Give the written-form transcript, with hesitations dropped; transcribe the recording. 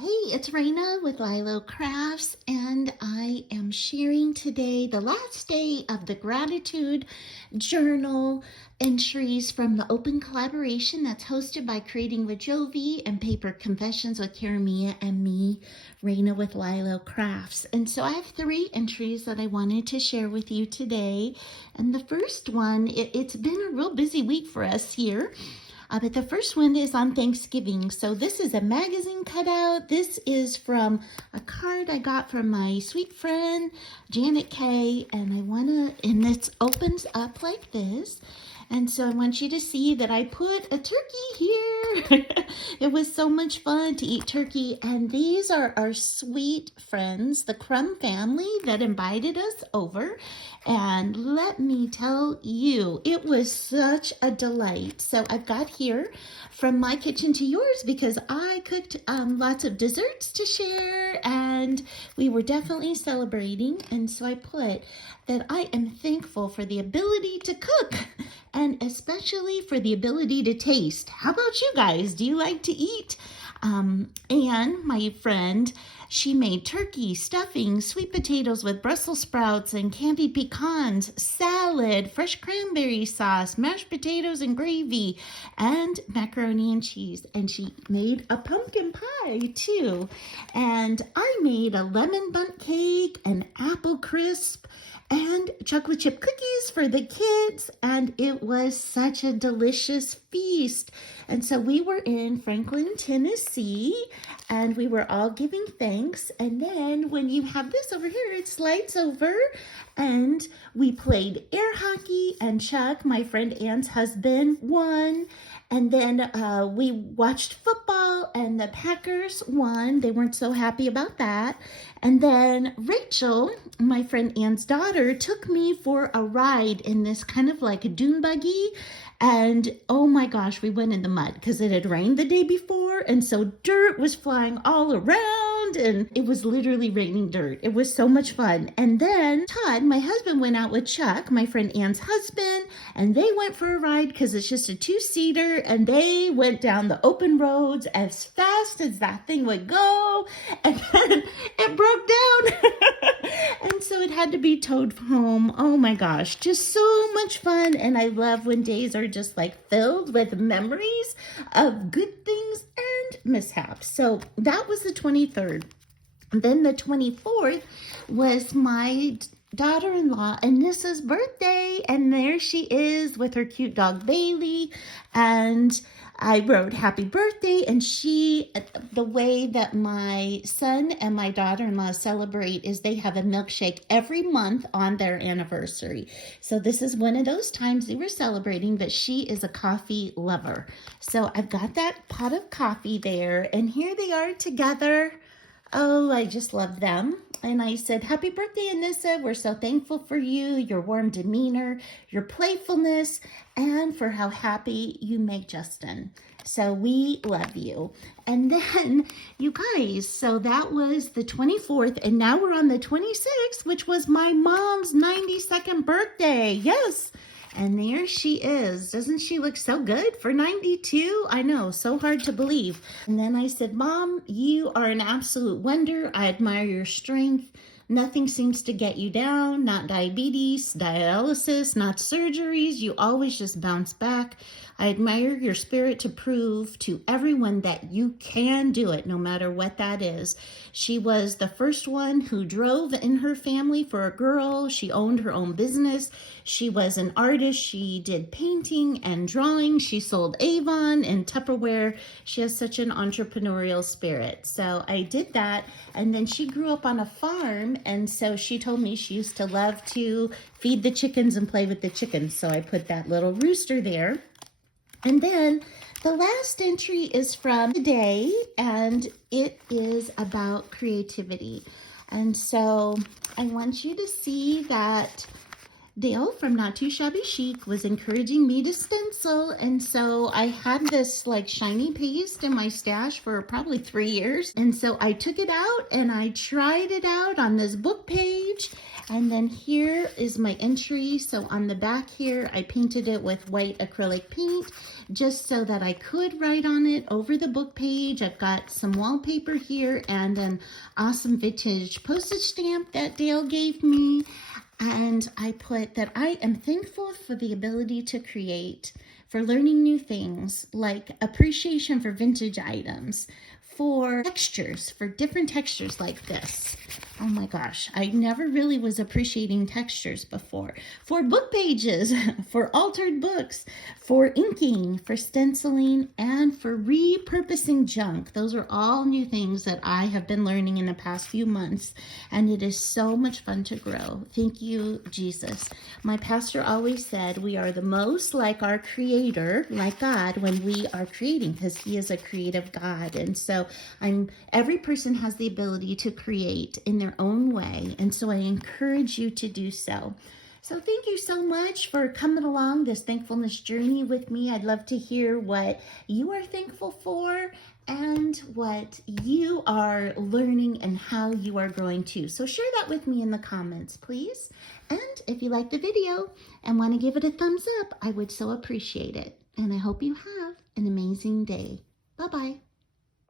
Hey, it's Raina with LYLO Crafts, and I am sharing today the last day of the gratitude journal entries from the open collaboration that's hosted by Creating with Jovi and Paper Confessions with Karamia and me, Raina with LYLO Crafts. And so I have 3 entries that I wanted to share with you today. And the first one, it's been a real busy week for us here. But the first one is on Thanksgiving. So this is a magazine cutout. This is from a card I got from my sweet friend, Janet Kay. And it opens up like this. And so I want you to see that I put a turkey here. It was so much fun to eat turkey. And these are our sweet friends, the Crumb family that invited us over. And let me tell you, it was such a delight. So I've got here from my kitchen to yours because I cooked lots of desserts to share and we were definitely celebrating. And so I put that I am thankful for the ability to cook and especially for the ability to taste. How about you guys? Do you like to eat? Anne, my friend, she made turkey, stuffing, sweet potatoes with Brussels sprouts and candied pecans, salad, fresh cranberry sauce, mashed potatoes and gravy, and macaroni and cheese. And she made a pumpkin pie too. And I made a lemon bundt cake, an apple crisp, and chocolate chip cookies for the kids, and it was such a delicious feast. And so we were in Franklin, Tennessee, and we were all giving thanks. And then when you have this over here, it slides over, and we played air hockey, and Chuck, my friend Ann's husband, won. And then we watched football, and the Packers won. They weren't so happy about that. And then Rachel, my friend Ann's daughter, took me for a ride in this kind of like a dune buggy. And oh my gosh, we went in the mud because it had rained the day before. And so dirt was flying all around and it was literally raining dirt. It was so much fun. And then Todd, my husband, went out with Chuck, my friend Ann's husband, and they went for a ride because it's just a 2-seater and they went down the open roads as fast as that thing would go. And then it broke down. And so it had to be towed home. Oh my gosh, just so much fun. And I love when days are just like filled with memories of good things and mishaps. So that was the 23rd. Then the 24th was my daughter-in-law Anissa's birthday, and there she is with her cute dog Bailey, and I wrote happy birthday, and the way that my son and my daughter-in-law celebrate is they have a milkshake every month on their anniversary. So this is one of those times they were celebrating, but she is a coffee lover. So I've got that pot of coffee there, and here they are together. Oh, I just love them. And I said, happy birthday, Anissa. We're so thankful for you, your warm demeanor, your playfulness, and for how happy you make Justin. So we love you. And then, you guys, so that was the 24th, and now we're on the 26th, which was my mom's 92nd birthday. Yes. And there she is. Doesn't she look so good for 92? I know, so hard to believe. And then I said, Mom, you are an absolute wonder. I admire your strength. Nothing seems to get you down, not diabetes, dialysis, not surgeries. You always just bounce back. I admire your spirit to prove to everyone that you can do it, no matter what that is. She was the first one who drove in her family for a girl. She owned her own business. She was an artist. She did painting and drawing. She sold Avon and Tupperware. She has such an entrepreneurial spirit. So I did that. And then she grew up on a farm. And so she told me she used to love to feed the chickens and play with the chickens. So I put that little rooster there. And then the last entry is from today, and it is about creativity. And so I want you to see that Dale from Not Too Shabby Chic was encouraging me to stencil, and so I had this like shiny paste in my stash for probably 3 years, and so I took it out and I tried it out on this book page, and then here is my entry. So on the back here I painted it with white acrylic paint just so that I could write on it over the book page. I've got some wallpaper here and an awesome vintage postage stamp that Dale gave me. And I put that I am thankful for the ability to create, for learning new things, like appreciation for vintage items, for textures, for different textures like this. Oh my gosh, I never really was appreciating textures before. For book pages, for altered books, for inking, for stenciling, and for repurposing junk. Those are all new things that I have been learning in the past few months, and it is so much fun to grow. Thank you, Jesus. My pastor always said we are the most like our Creator, like God, when we are creating, because He is a creative God. And so every person has the ability to create in their own way, and so I encourage you to do so. So thank you so much for coming along this thankfulness journey with me. I'd love to hear what you are thankful for and what you are learning and how you are growing too. So share that with me in the comments, please. And if you like the video and want to give it a thumbs up, I would so appreciate it. And I hope you have an amazing day. Bye-bye.